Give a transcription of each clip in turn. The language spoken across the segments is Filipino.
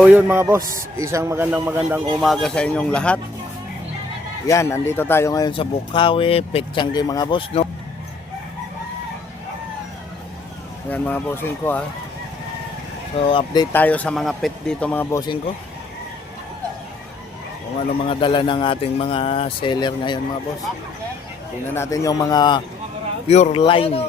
So yun mga boss, isang magandang magandang umaga sa inyong lahat. Yan, andito tayo ngayon sa Bukawi, Petchangi mga boss, no? Yan mga bossing ko ha. So update tayo sa mga pet dito mga bossing ko. Kung ano mga dala ng ating mga seller ngayon mga boss. Tingnan natin yung mga pure line.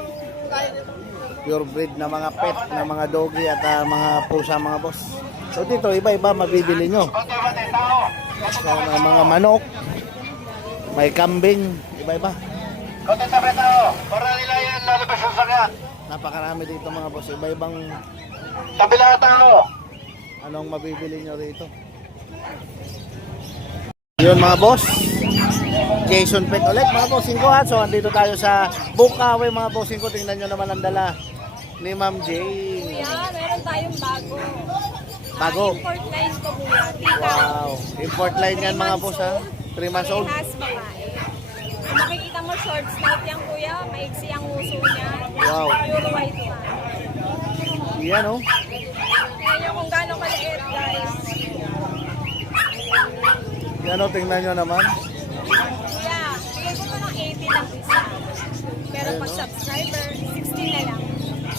Pure breed na mga pet, na mga doggy at ah, mga pusa mga boss. So dito iba-iba mabibili nyo. So may mga manok, may kambing, iba-iba. Konti sa. Para nila yan, lalabas yung sakya. Napakarami dito mga boss, iba-ibang Kabila tao. anong mabibili nyo rito. Yun mga boss. Jason Pet ulit mga bossing ko ha. So andito tayo sa Bukawi mga bossing ko. Tingnan nyo naman ang dala ni Ma'am Jane. Kuya, meron tayong bago. Bago. Import line kuya. Tita. Wow. Import line yan mga boss ha. 3 months old. Has babae. Kung makikita mo short snout yan kuya, maiksi ang uso niya. Wow. Pure white pa. Yan oh. Tingnan nyo kung gaano kaliit guys. Yan oh, tingnan nyo naman. Kuya, bigay ko pa ng 80 lang isa. Pero pag oh. subscriber, 16 na lang.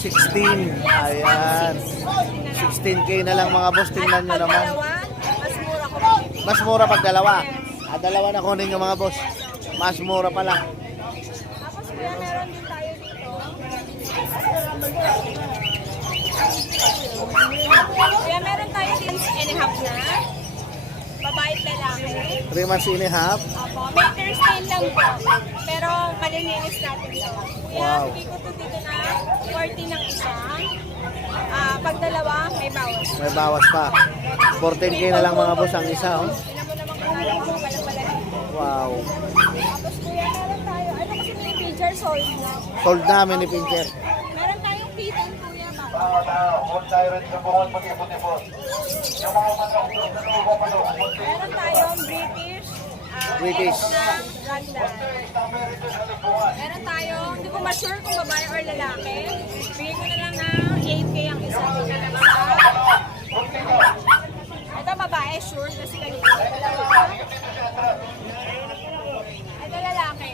16. Ayan. 16k na lang mga boss. Tingnan nyo naman. mas mura ko. Mas mura pag dalawa. Ah, dalawa na kunin nyo mga boss. Mas mura pala. Tapos kuya, meron din tayo dito. Kuya, meron tayo din and a half na. Babae at lalaki. 3 months and a half. Opo, may hairstyle lang po. Pero malilinis natin lang. Kuya, Wow. bigay ko to dito na 40 ng isa. Ah, pag dalawa, may bawas. May bawas pa. 14k na lang mga boss ang isa oh. Mo naman kung ano pala. Wow. Tapos kuya, meron tayo. Ano kasi may feature sold na. Sold namin ni Pincher. Meron tayong kitten kuya ba? Tao, tao. Huwag tayo rin sa bungon puti-puti-put. Yung mga manok, yung pa doon. Meron tayong British. ah, British. na ragdoll. Meron tayong, hindi ko ma-sure kung babae or lalaki. Bigay ko na lang ng 8K ang isa. Ito babae, sure, kasi. Dalawa. Ito lalaki.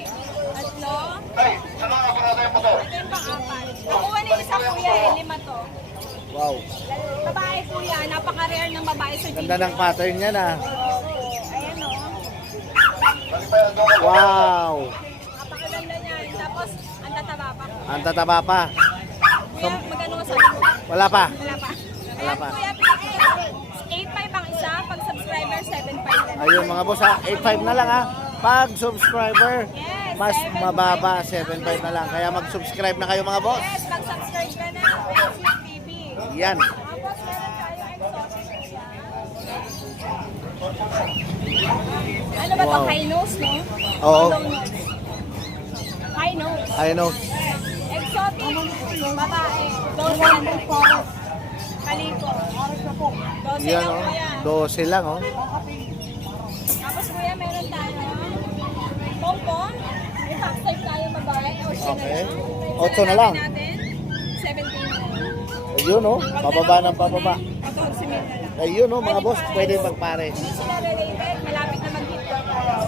Tatlo. Ito yung pang-apat. Nakuha ni isa kuya eh, lima to. Wow. Babae kuya, napaka-rare ng babae sa Ganda ng pattern niya na. Ayan. Wow. Napakaganda niyan. Tapos, ang tataba pa. Ang tataba pa. Kuya, sa? Wala pa. Wala pa. Wala Ayan, pa. kuya, pinag- 8.5 ang isa. Pag subscriber, 7.5 na lang. Ayun mga boss ha. 8.5 na lang ha. Pag subscriber, Yes, mas 7.5. mababa. 7.5 na lang. Kaya mag-subscribe na kayo mga boss. Yes, pag subscribe ka na. Yan. Tapos, meron tayo exotic kuya. Ano ba to? Wow. High nose, no? Oo. Long nose. High nose. I know. Exotic, babae, dosan, kaliko. Dosan Yan lang oh. kuya. 12 lang oh. Tapos kuya, meron tayo pompon. May top type tayo babae. O siya Okay. na lang. Otso na lang. natin, 17 na lang. Ayun oh. Pababa ng pababa. 14 na lang. Ayun oh mga boss. Pwede magpare. Hindi sila related. Malapit na mag-hit.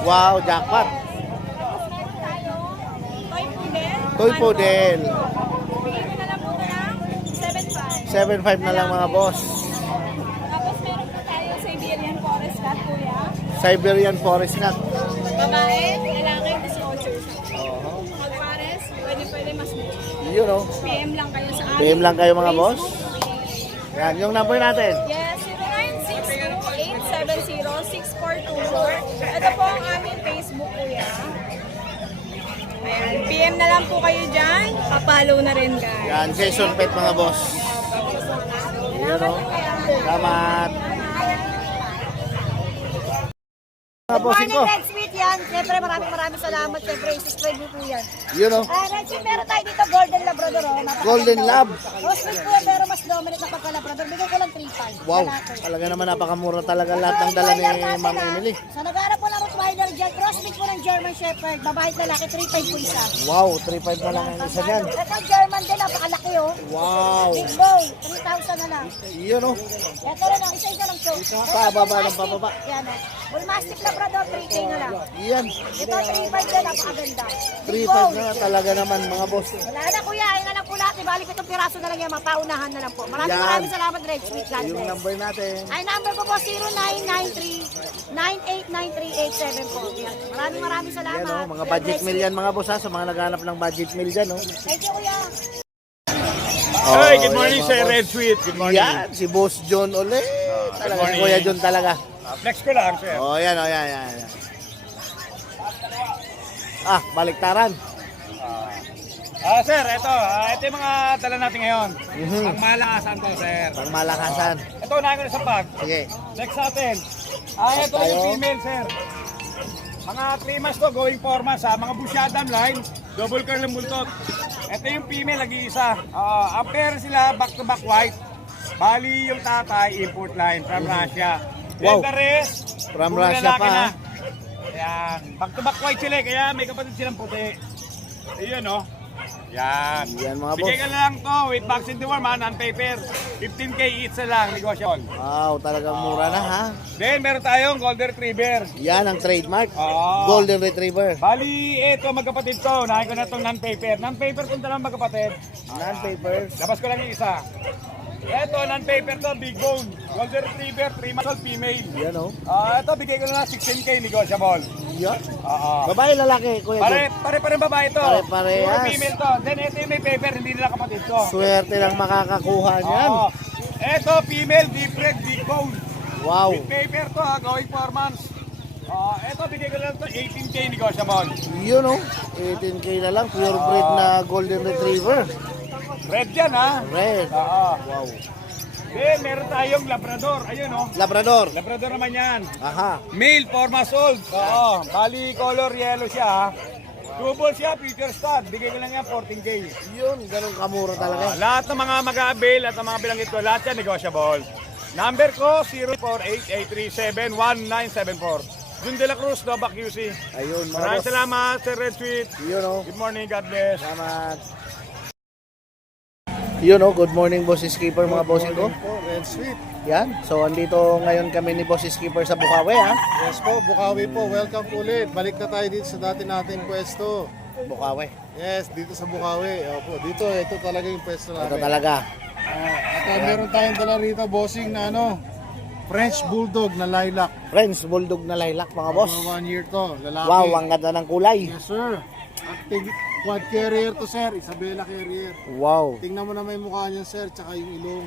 Wow, jackpot. Tapos meron tayo toy poodle. Toy poodle. Bigay ko na lang po na lang 7.5. 7.5 na lang mga boss. Tapos meron po tayo Siberian Forest Cat, kuya. Siberian Forest Nut. Babae, lalaki, disclosure. Oo. Pag pares, pwede pwede mas mura. Yun oh. PM lang kayo sa amin. PM lang kayo mga boss. Facebook. Yan, yung number natin. Ito po ang aming Facebook, kuya. Ayan, PM na lang po kayo dyan. Papalo na rin, guys. Yan, Jason Pet mga boss. Yun oh. Salamat. Ko. Morning, Red Sweet yan. Siyempre, maraming maraming salamat. Siyempre, subscribe mo po yan. Yun oh. Ah, Red Sweet, meron tayo dito Golden Labrador. Oh. Napakaganda. Golden Lab. Oh, sweet po yan, pero mas dominant na pagka-Labrador. Bigyan ko lang 3 Wow. Talaga naman napakamura talaga lahat ng dala ni Ma'am Emily. Sa nag-aarap Rottweiler dyan. Crossbreed po ng German Shepherd. Babae at lalaki, 3.5 po isa. Wow, 3.5 na lang ang isa niyan. Ito German din, napakalaki oh. Wow. Big bone, 3,000 na lang. Yun oh. Ito rin ang isa-isa lang. Ito, Pababa ng pababa. Yan oh. Bullmastiff Labrador, 3K na lang. Yan. Ito, 3.5 din, napakaganda. Big 3.5 bone. na talaga naman mga boss. Wala na kuya, na po lahat. Ibalik itong piraso na lang yan, mapaunahan na lang po. Maraming Yan. maraming salamat, Red Sweet Yung number natin. Ay, number ko po 0993-989387 po. Yan. Maraming maraming salamat. Yan oh, mga budget meal yan mga boss ha, sa mga naghanap ng budget meal dyan oh. Thank you, kuya. Hi, good Oh, morning yan, sir, boss. Red Sweet. Good morning. Yan, si Boss John ulit. Talaga, si morning. Kuya John talaga. Ah, Flex ko lang sir. Oh, yan, oh, yan, yan, yan. Ah, baliktaran. Ah, sir, ito. Ah, ito yung mga dala natin ngayon. Mhm. Ang malakasan to, sir. Pang malakasan. Ito, unahin ko na sa bag. Sige. Next natin. Ah, ito Tayo. yung female, sir. Mga 3 months to, going 4 months ha. Mga busyadam line, double curl ng buntot. Ito yung female, nag-iisa. Ah, ang pair sila, back to back white. Bali yung tatay, import line from Russia. Then Wow. the rest, From puro Russia lalaki pa, na. ha? Yan. Back to back white sila, eh, kaya may kapatid silang puti. Ayun, no? Yan. Yan, mga Bigay boss. ka na lang to with vaccine deworm ha, non-paper. 15k each na lang, negosyon. Wow, talagang mura na ha. Then, meron tayong golden retriever. Yan ang trademark. Oo. Golden Retriever. Bali, eto magkapatid to. Nahin ko na itong non-paper. Non-paper kung dalawang magkapatid. Non-papers. Labas ko lang yung isa. Eto, non-paper to, big bone. Golden retriever, 3 months old female. Yan oh. Ah, ito, bigay ko na lang 16k negotiable. Oo. Babae, lalaki, Kuya Pare, John. pare pa rin babae to. Pare-parehas. Puro female to. Then, ito yung may paper, hindi nila kapatid to. Swerte lang makakakuha niyan. Oo. Eto, female, deep red, deep bone. Wow. With paper to ha, going 4 months. Ah, eto, bigay ko lang to 18k negotiable. Yun oh. 18k na lang. Pure breed na Golden Retriever. Red yan ha. Red. Oo. Wow. Then, meron tayong Labrador. Ayun, oh. Labrador. Labrador naman yan. Aha. Male, 4 months old. Oo. Bali, color yellow siya, balls siya, future stud. Bigay ko lang yan, 14K. Yun, ganun kamura talaga. Ah, lahat ng mga mag-avail at ng mga bilanggit ko, lahat yan negotiable. Number ko, 048-837-1974. Jun De La Cruz, Nova QC. Ayun, mga Maraming boss. salamat, Sir Red Sweet. Yun oh. Good morning, God bless. Salamat. Yun oh, good morning boss skipper mga bossing ko. Red Sweet. Yan. So andito ngayon kami ni boss skipper sa Bukawi ha. Yes po, Bukawi po. Welcome po ulit. Balik na tayo dito sa dati nating pwesto. Bukawi. Yes, dito sa Bukawi. Opo, dito, ito talaga yung pwesto Ito namin. talaga. Ah, at uh, meron tayong dala rito, bossing na ano, French Bulldog na lilac. Friends, bulldog na lilac mga boss. Mga one year to, lalaki. Wow, ang ganda ng kulay. Yes, sir. At tig- quad carrier to, sir. Isabela carrier. Wow. Tingnan mo na may mukha niyan, sir, tsaka yung ilong.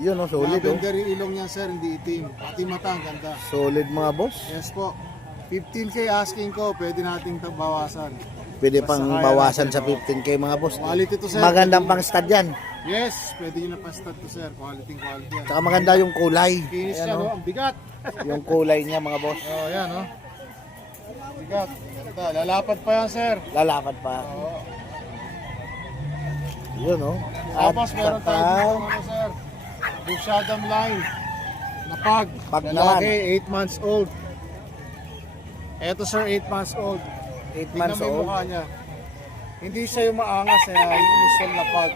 Yun oh, solid oh. Lavender yung ilong niyan, sir, hindi itim. Pati mata, ang ganda. Solid mga boss. Yes po. 15k asking ko, pwede nating bawasan. Pwede pang Basta kaya bawasan natin sa 15k mga boss. Quality to, sir. Magandang pang stud yan. Yes, pwede nyo na pa-start to sir. Quality, quality yan. Tsaka maganda yung kulay. Finish Ayan, siya, no? oh. Ang bigat. Yung kulay niya mga boss. Oh, yan, no? Bigat. Ganda. Lalapad pa yan, sir. Lalakad pa. Oo. Yun oh. At Tapos meron tayo saka, dito, ano, sir? Bushadam line. Na pag. Lalaki, 8 months old. Eto, sir, 8 months old. 8 Tingnan months mo yung old. mukha niya. Hindi siya yung maangas, eh, yung usual na pag.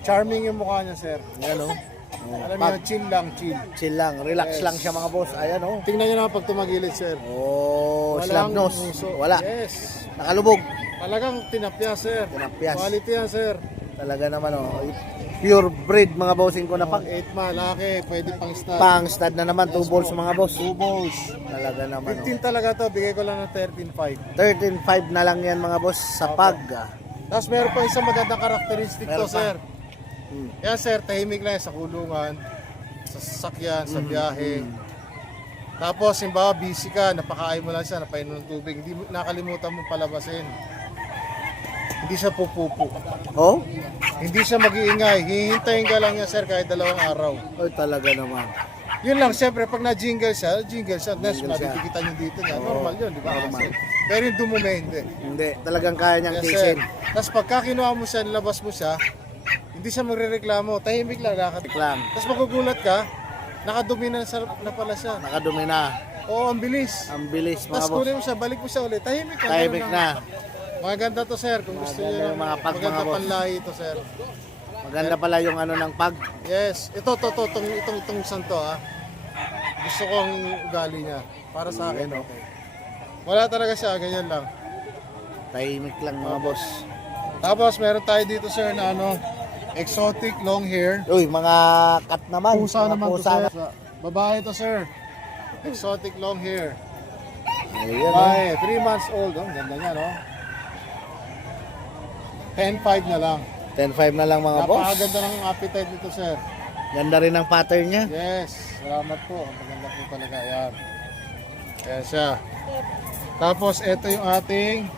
Charming yung mukha niya, sir. Yan oh. Alam Pag- niyo, chill lang, chill. Chill lang, relax Yes. lang siya mga boss. Ayan oh. Tingnan niyo naman pag tumagilid, sir. Oh, slab nose. Wala. Yes. Nakalubog. Talagang tinapya, sir. Tinapyas. Quality yan, sir. Talaga naman oh. Pure breed mga bossing ko na Pag pang 8 malaki, pwede pang start. pang stud na naman, 2 balls mga boss. Two balls. Talaga naman oh. 15 talaga to, bigay ko lang ng 13.5. 13.5 na lang yan mga boss sa pag. ah. Tapos meron pa isang magandang karakteristik Meron to, pa. sir. Hmm. Yan, sir, tahimik lang sa kulungan, sa sasakyan, Hmm. sa biyahe. Tapos, simbawa, busy ka, napakain mo lang siya, napainom ng tubig, hindi mo nakalimutan mo palabasin. Hindi siya pupupo. Oh? Hindi siya mag-iingay. Hihintayin ka lang niya, sir, kahit dalawang araw. Oy, talaga naman. Yun lang, siyempre, pag na-jingle siya, jingle siya. Next, Jingle siya. makikita nyo dito niya. Normal yun, di ba? Normal. Pero yung dumume, hindi. Hindi, talagang kaya niyang Yes, sir. tisin. Tapos pagka kinuha mo siya, nilabas mo siya, hindi siya magre-reklamo. Tahimik lang, lakad. Lang. Tapos magugulat ka, nakadumi na, sa, na pala siya. Nakadumi na. Oo, ang bilis. Ang bilis mga Tapos boss. kunin mo siya, balik mo siya ulit. Tahimik ka. Tahimik ganun lang. na. Maganda to sir, kung gusto Maganda niyo yung mga pag, maganda mga boss. panlahi to sir. Maganda pala yung ano ng pag. Yes, ito, to, to, itong, itong, itong isang to ah. Gusto ko ang ugali niya. Para sa akin, okay. Wala talaga siya, ganyan lang. Tahimik lang mga boss. Tapos meron tayo dito sir na ano, exotic long hair. Uy, mga cut naman. Pusa mga naman to pusa sir. na. Babae to sir. Exotic long hair. Ayan, oh. Babae, 3 months old. Oh, ang ganda niya, no? 10-5 na lang. 10.5 na lang mga boss. Napakaganda ng appetite nito sir. Ganda rin ang pattern niya. Yes, salamat po. Ang maganda po talaga. Ayan. Ayan siya. Tapos, ito yung ating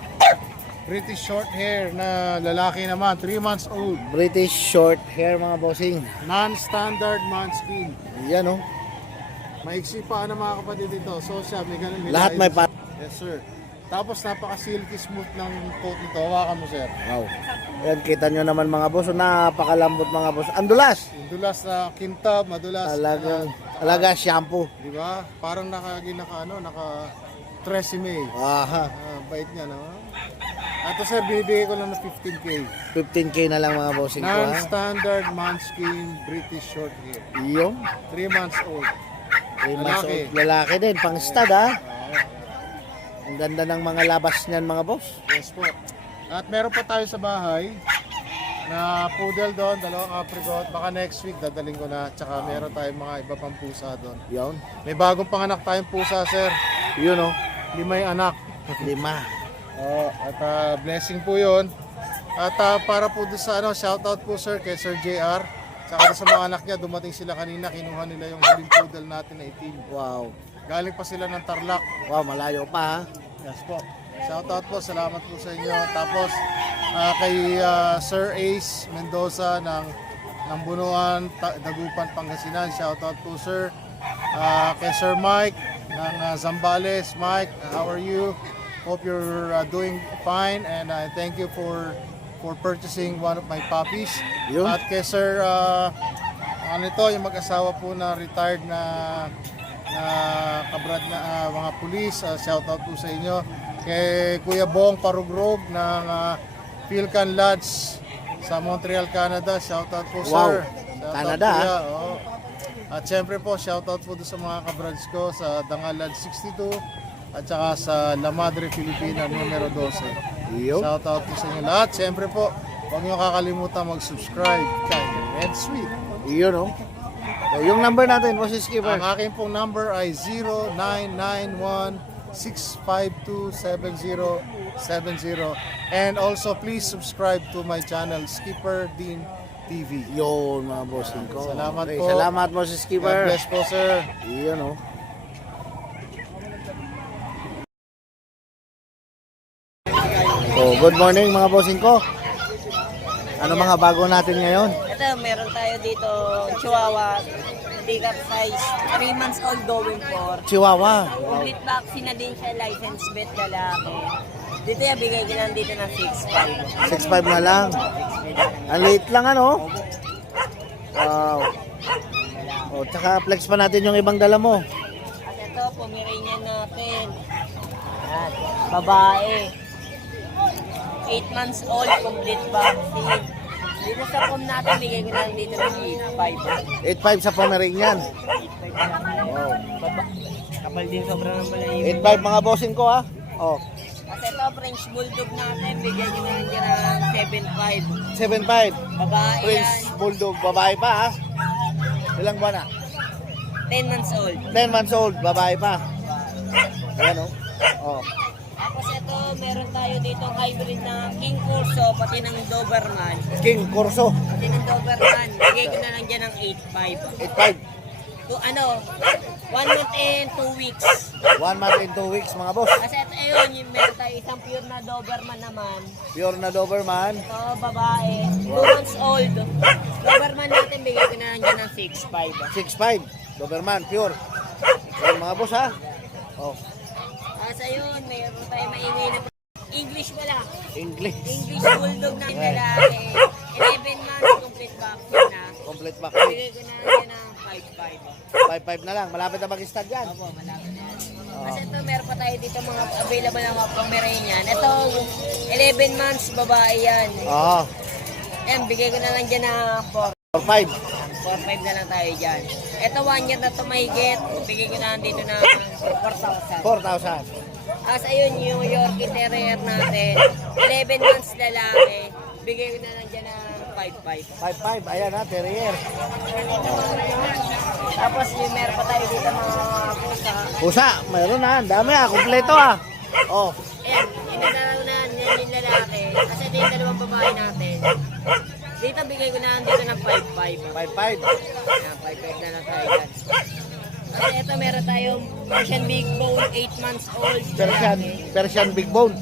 British short hair na lalaki naman. 3 months old. British short hair mga bossing. Non-standard manskin. Yan oh. Maiksi pa ano mga kapatid dito. So siya, may ganun. Lahat may pat. Yes, sir. Tapos, napaka-silky smooth ng coat nito. Hawakan mo, sir. Wow. Yan, kita nyo naman mga boss. Oh, Napakalambot mga boss. Andulas. Yung dulas na kintab, madulas. Talagang, talaga shampoo. Di ba? Parang naka, naka, ano, naka Tresemme. Aha. Ah, bait niya, no? Ato sir, binibigay ko lang ng 15k. 15k na lang mga bossing ko ha. Non-standard manskin British short hair. Yung 3 months old. 3 months Lalaki. old. Lalaki din. Pang stud ha. Ah, Ang ganda ng mga labas niyan mga boss. yes po. At meron pa tayo sa bahay na poodle doon, dalawang apricot. Baka next week dadaling ko na. Tsaka meron tayong mga iba pang pusa doon. Yun. May bagong panganak tayong pusa, sir. Yun oh. Limay anak. Lima. Oh, at ah, blessing po 'yon. At ah, para po doon sa ano, shoutout po sir kay Sir JR. Saka sa mga anak niya, dumating sila kanina, kinuha nila yung huling poodle natin na itim. Wow. Galing pa sila ng Tarlac. Wow, malayo pa ha. Yes po. Shoutout po, salamat po sa inyo. Tapos ah, kay ah, Sir Ace Mendoza ng ng Bunuan, Ta- Dagupan, Pangasinan. Shoutout po sir. Ah, kay Sir Mike ng ah, Zambales. Mike, how are you? Hope you're ah, doing fine and I thank you for for purchasing one of my puppies. Yun. At kay Sir ah, ano ito, yung mag-asawa po na retired na na kabrad na ah, mga pulis, uh, shout out po sa inyo. Kay Kuya Bong Parugrog ng uh, Philcan Lodge sa Montreal, Canada. Shout out po Wow. sir. Shout Canada, out, kuya. Oo. At syempre po, shout out po sa mga kabrads ko sa Dangal Lodge 62 at saka sa La Madre Filipina numero 12. Yun. Shout out po sa inyo lahat. Siyempre po, huwag niyo kakalimutan mag-subscribe kay Red Sweet. Yun oh. Eh, Yung number natin, boss skipper. Ang aking pong number ay 0991-652-7070 and also please subscribe to my channel Skipper Dean TV. Yun mga bossing ko. Salamat Okay, po. Salamat boss God skipper. bless po sir. Yun oh. Good morning mga bossing ko. Ano mga bago natin ngayon? Ito, meron tayo dito Chihuahua, big up size, 3 months old going for. Chihuahua. Complete vaccine na din siya, license vet lalaki. Dito yung bigay ko lang dito ng 6.5. 6'5 na lang. Ang late lang ano? Wow. O, tsaka flex pa natin yung ibang dala mo. At ito, Pomeranian natin. At babae. 8 months old, complete vaccine. Dito sa pom natin, bigay ko lang dito ng 8.5. 8'5 sa Pomeranian. Wow. Baba. Kapal din sobrang ng pala yung 8'5 mga bossing ko ha. Oh, Kasi ito, French Bulldog natin, bigyan nyo na lang dyan ng 7.5. 7'5. Babae Prince yan, Bulldog, babae pa ha. Ilang buwan na? 10 months old. 10 months old, babae pa. Ayan oh. Oh. Tapos ito, meron tayo dito hybrid na King Corso, pati ng Doberman. King Corso, Pati ng Doberman, bigay ko na lang dyan ng 8.5. 8'5. To, ano, 1 month and 2 weeks. 1 month and 2 weeks mga boss. Kasi ito, ayun, yung meron tayo isang pure na Doberman naman. Pure na Doberman. Ito, babae, 2 months old. Doberman natin, bigay ko na lang dyan ng 6.5. 6'5. Doberman, pure. Ayan mga boss ha. Oh, Tapos ayun, meron tayo maingay na English wala. English. English Bulldog ng lalaki. 11 months complete vaccine na. Complete vaccine. Bigay ko na lang yan ng 5-5. 5-5 na lang. Malapit na mag-start yan. Opo, malapit na yan. Kasi ito, meron pa tayo dito mga available na mga Pomeranian. Ito, 11 months, babae yan. Oo. Yan, bigay ko na lang dyan na 4. 4-5. 4-5 na lang tayo dyan. Ito, 1 year na ito mahigit. Bigay ko na dito na 4,000. 4,000. As ayun, yung Yorkie Terrier natin, 11 months lalaki. Bigay ko na lang dyan na 5-5. 5-5. Ayan ha, terrier. Tapos yung meron pa tayo dito mga pusa. Pusa, mayroon na. Ang Dami ah. Kompleto ah. Oh. Ayan, inalaraw na yan yung lalaki. Kasi ito yung dalawang babae natin. Dito bigay ko na dito ng 5-5. 5-5. Ayan, 5-5 na lang tayo dyan. Kasi ito meron tayong Persian Big Bone, 8 months old. Persian, lalaki. Persian Big Bone.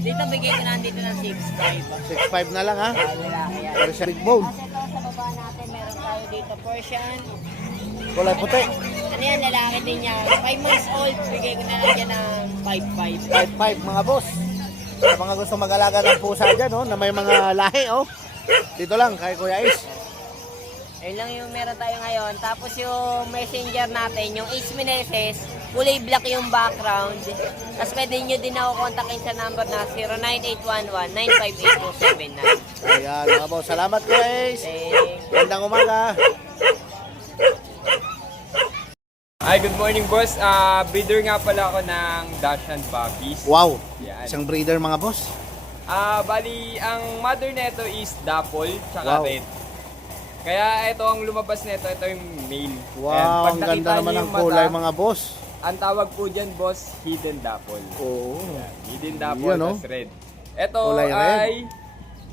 Dito bigay ko na dito ng 6-5. 6-5 na lang ha. Yan. Persian Big Bone. Kasi ito sa baba natin meron tayo dito Persian. Kulay puti. Ano yan, lalaki din yan. 5 months old, bigay ko na lang dyan ng 5-5. 5-5 mga boss. Sa mga gusto mag-alaga ng pusa dyan, oh, na may mga lahi, oh. Dito lang, kay Kuya Is. Ayun lang yung meron tayo ngayon. Tapos yung messenger natin, yung Ace Meneses, kulay black yung background. Tapos pwede nyo din ako kontakin sa number na 09811-958-279. Ayan mga boss. Salamat Kuya Is. Thanks. Gandang umaga. Hi, good morning boss. Ah, breeder nga pala ako ng Dachshund Puppies. Wow. Yan. Isang breeder mga boss. Ah, bali ang mother nito is Dapple tsaka Wow. Red. Kaya ito ang lumabas nito, ito yung male. Wow, pag ang nakita ganda naman ng yung mata, kulay mga boss. Ang tawag po diyan, boss, hidden Dapple. Oo. Hidden Dapple Yun, oh. tas red. Ito Kulay red. ay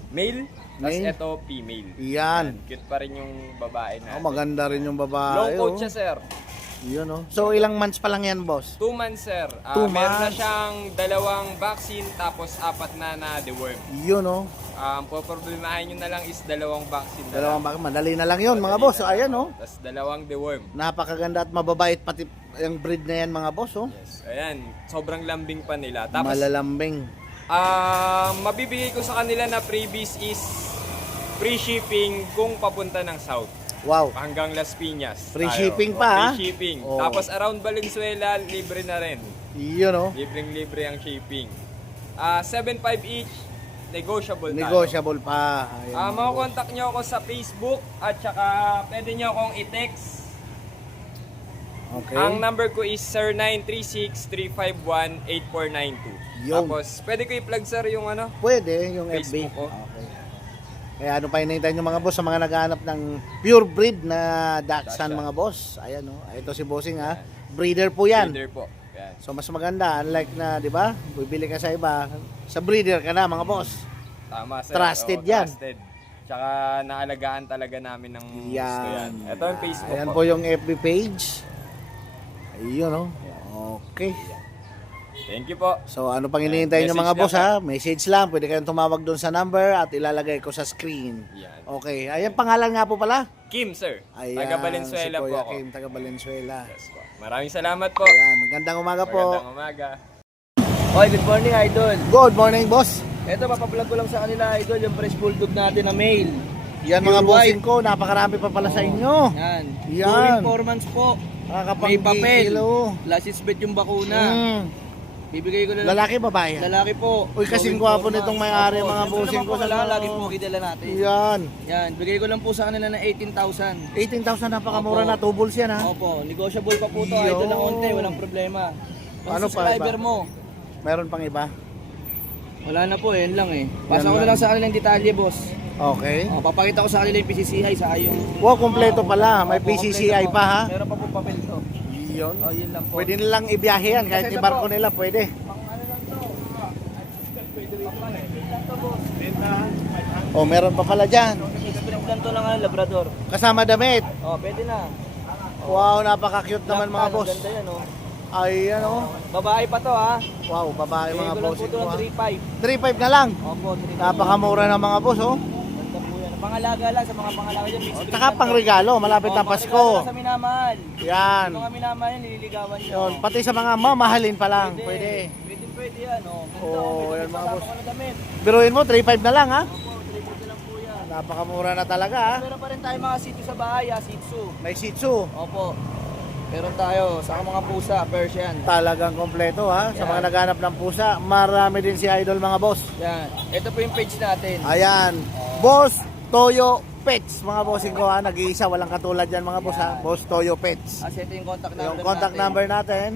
male, tas Male. ito female. Yan. Cute pa rin yung babae na. Oh, maganda rin yung babae. Long coat oh. siya, sir. Yun oh. So ilang months pa lang yan boss? Two months, sir. Ah, Two meron na months. siyang dalawang vaccine tapos apat na na deworm. Yun oh. Ang um, poproblemahin nyo na lang is dalawang vaccine na Dalawang baka madali na lang yun mga boss. So, ayan oh. Tapos dalawang deworm. Napakaganda at mababait pati yung breed na yan mga boss oh. Yes. Ayan, sobrang lambing pa nila. Tapos, Malalambing. ah mabibigay ko sa kanila na freebies is free shipping kung papunta ng south. Wow. Hanggang Las Piñas. Free tayo. shipping Oh, pa, ah. Free shipping. Oh. Tapos around Valenzuela, libre na rin. Yun oh. Libreng-libre ang shipping. Ah 7.5 each, negotiable tayo. Negotiable pa. Ayan. Ah, makokontak nyo ako sa Facebook at saka pwede nyo akong i-text. Okay. Ang number ko is 0936-351-8492. Yun. Tapos, pwede ko i-plug sir yung ano? Pwede, yung FB. Facebook ko. Okay. Kaya ano pa hinihintay nyo mga boss sa mga naghahanap ng pure breed na Dachshund mga boss. Ayan oh. Ito si Bossing ha. Breeder po yan. Breeder po. Yan. So mas maganda unlike na, 'di ba? Bibili ka sa iba, sa breeder ka na mga boss. Tama sir. Trusted Oo, yan. Trusted. Tsaka naalagaan talaga namin ng gusto yan. Yan. Ito yung Facebook Ayan po. po yung FB page. Ayun oh. Okay. Thank you po. So ano pang hinihintay nyo mga boss ha? Message lang. Pwede kayong tumawag doon sa number at ilalagay ko sa screen. Yan. Okay. Ayan pangalan nga po pala. Kim sir. Ayan, Taga Valenzuela si po Kuya ako. Kim, taga Valenzuela. Yes po. Maraming salamat po. Ayan, magandang umaga po. Magandang umaga. Hoy, good morning idol. Good morning, boss. Ito papablog ko lang sa kanila idol yung fresh bulldog natin na male. Yan mga bossing ko, napakarami pa pala sa inyo. Yan. Yan. 4 months po. Nakakapang May papel. kilo. Last is bet yung bakuna. Mm. Bibigay ko na lang. Lalaki, babae. Lalaki po. Uy, kasing gwapo nitong may-ari, mga siyempre bossing ko po, sa kailangan mga- lagi po kidala natin. Yan. Yan. Bigay ko lang po sa kanila na 18,000. 18,000 napakamura Opo. na, two bulls yan ha. Opo, negotiable pa po to Yun. idol ng onte, walang problema. Pang Ano pa, subscriber iba? mo. Meron pang iba? Wala na po, yan lang eh. Pasa Yan ko na lang. lang sa kanila yung detalye, boss. Okay. O, papakita ko sa kanila yung PCCI sa yung... Wow, kompleto pala. May Opo, PCCI kompleto pa ha. Meron pa po papel to. Yun. O, yun lang po. Pwede nilang ibiyahe yan, kahit Kasi ito ibarko po. nila, pwede. Oh, meron pa pala dyan. Pinagdan to ng ano, Labrador. Kasama damit. Oh, pwede na. Wow, napaka-cute naman mga boss. ang Ganda yan, oh. Ay, ano. Babae pa to, ha. Wow, babae Bigay mga ko lang po bossing to ko ng ha. 3.5. 3.5 na lang. Opo, 3.5. Napakamura ng mga boss, oh. Pangalaga lang sa mga pangalaga dyan. mixed breed lang pang to. regalo, malapit Oh, na Pasko. regalo lang sa minamahal. Yan. Yung mga minamahal nililigawan nyo. Yun, pati sa mga mamahalin pa lang, pwede. Pwede, pwede yan, oh. Ganda, Oh, pwede yan, mga boss. ko na damit. Biruin mo, 3.5 na lang ha. Opo, 3.5 lang po yan. napakamura na talaga ah. Meron pa rin tayo mga Tzu sa bahay, ah, Shih Tzu. May Shih Tzu. Opo. Meron tayo sa mga pusa, Persian. Talagang kompleto ha. Sa Yan. mga naghanap ng pusa, marami din si Idol mga boss. Yan. Ito po yung page natin. Ayan. Boss Toyo Pets, mga bossing ko ha. Nag-iisa, walang katulad yan mga boss ha. Boss Toyo Pets. Kasi ito yung contact number Yung contact natin. number natin,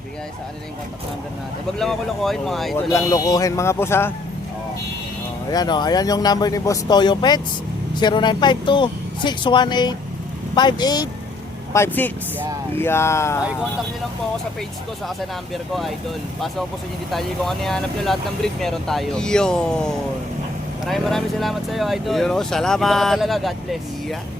Bigay sa kanila yung contact number natin. Wag lang ako lokohin mga idol. huwag lang ah. lokohin mga boss ha. Oo. Oh, ayan o, ayan yung number ni Boss Toyo Pets. 0952-618-5856. Yan. Yeah. Ay, contact nyo lang po ako sa page ko, saka sa number ko, idol. Pasok po sa inyo detalye kung ano hanap nyo, lahat ng breed meron tayo. Yun. Maraming maraming salamat sa iyo, idol. Yun o, Iba ka salamat. talaga, God bless. Yeah.